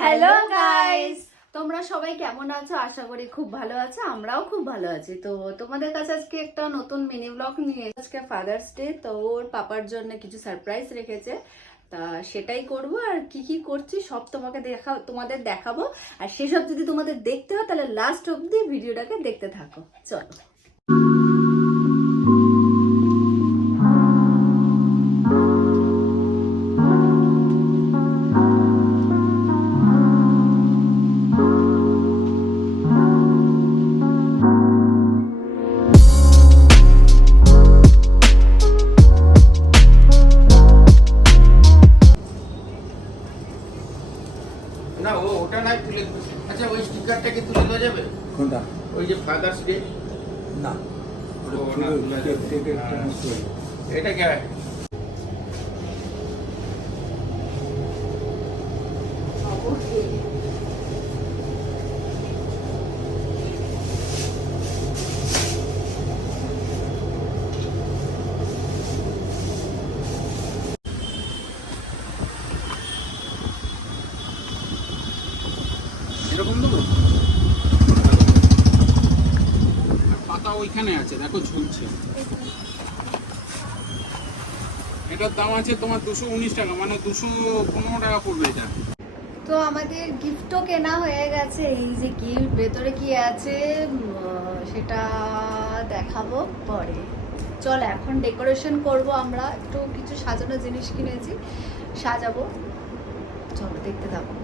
Hello guys, তোমরা সবাই কেমন আছো? আশা করি খুব ভালো আছো। আমরাও খুব ভালো আছি। তো তোমাদের কাছে আজকে একটা নতুন মিনি ব্লগ নিয়ে, আজকে ফাদার্স ডে, তো ওর পাপার জন্য কিছু সারপ্রাইজ রেখেছে, তা সেটাই করব। আর কি কি করছি সব তোমাদের দেখাবো। আর সেসব যদি তোমাদের দেখতে হয় তাহলে লাস্ট অবধি ভিডিওটাকে দেখতে থাকো। চলো। না ওটা নাই তুলে। আচ্ছা ওই স্টিকারটা কি তুলে দেওয়া যাবে? কোনটা? ওই যে ফাদার্স ডে। না, এটা কে? এরকম দেবো? পাতা ওইখানে আছে, দেখো ঝুলছে। এটার দাম আছে তোমার 219 টাকা, মানে 215 টাকা পড়বে এটা। তো আমাদের গিফটও কেনা হয়ে গেছে। এই যে গিফট, ভেতরে কি আছে সেটা দেখাবো পরে। চল এখন ডেকোরেশন করব। আমরা একটু কিছু সাজানো জিনিস কিনেছি, সাজাবো। চলো দেখতে থাকো।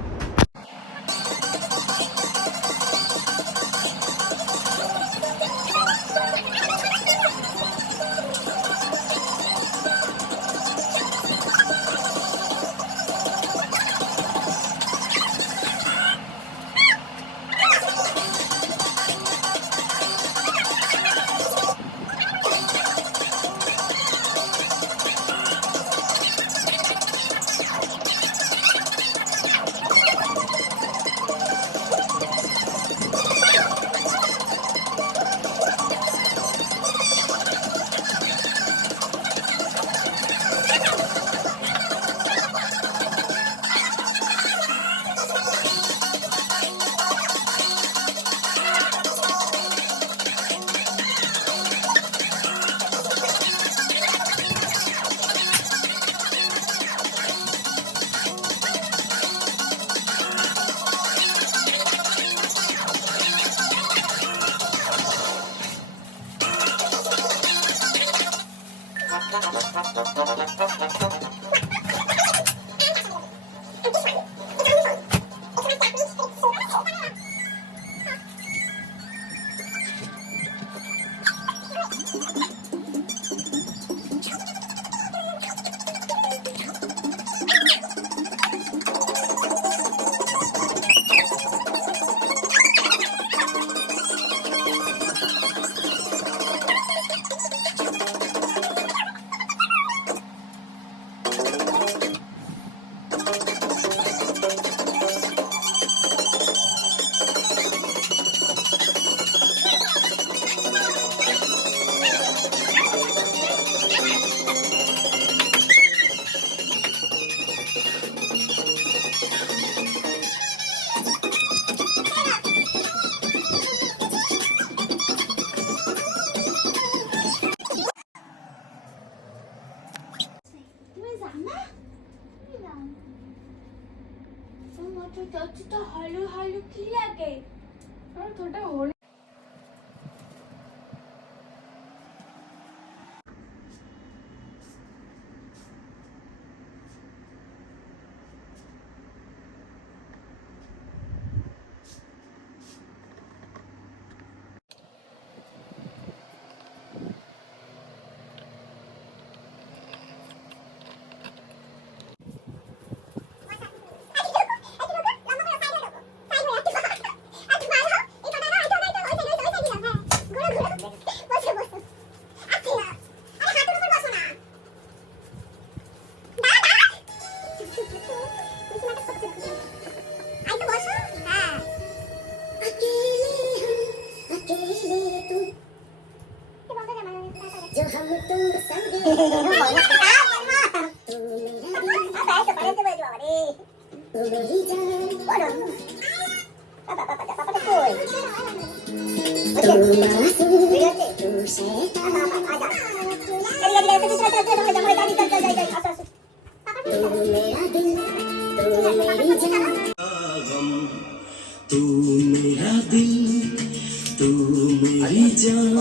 তো হালু হালু কি লাগে? তোটা হলে तू मेरा दिल तू मेरी जान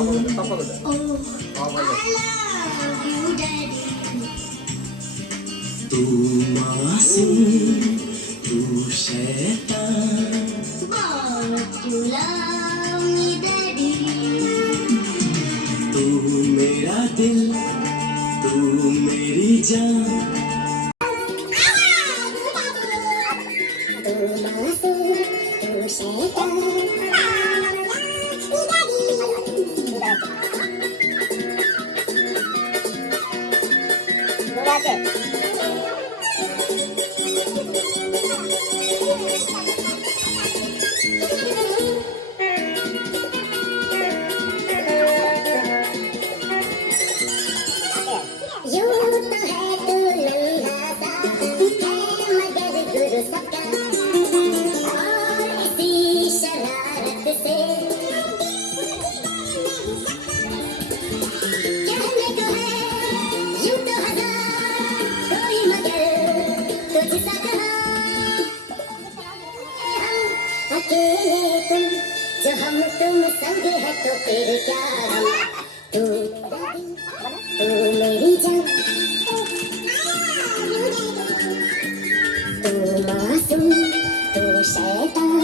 तू मासूम तू शैतान तू मेरा दिल तू मेरी जान जो हम तुम संग है तो फिर क्या हम तू मेरी जान तू मासूम तू शैतान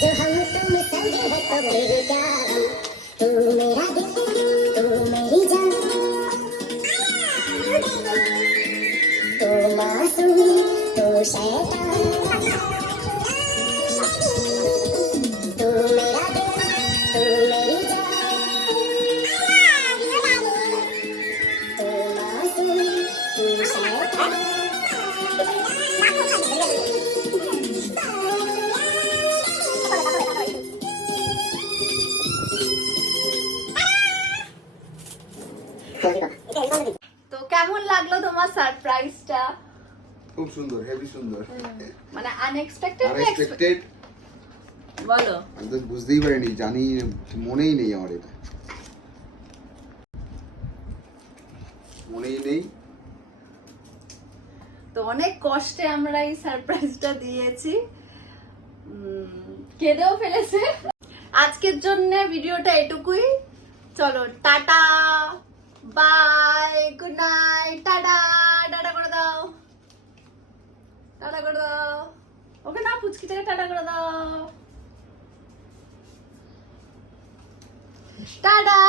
जो हम तुम संग है तो फिर क्या हम तू मेरा दिल तू मेरी जान तू मासूम तू शैतान तू मेरा दिल तू मेरी जान तू मासूम तू शैतान তো কেমন লাগলো তোমার সারপ্রাইজটা? খুব সুন্দর, হেভি সুন্দর, মানে আনএক্সপেক্টেড আনএক্সপেক্টেড। বলো। আমি তো বুঝতেই পারিনি, জানি মনেই নেই আমার, এটা মনেই নেই। তো অনেক কষ্টে আমরা এই সারপ্রাইজটা দিয়েছি, কেঁদেও ফেলেছে। আজকের জন্য ভিডিওটা এটুকুই। চলো tata bye, good night, tata tata করে দাও, টাটা করে দাও। ওকে না, পুচকি থেকে টাটা করে দাও, টাটা।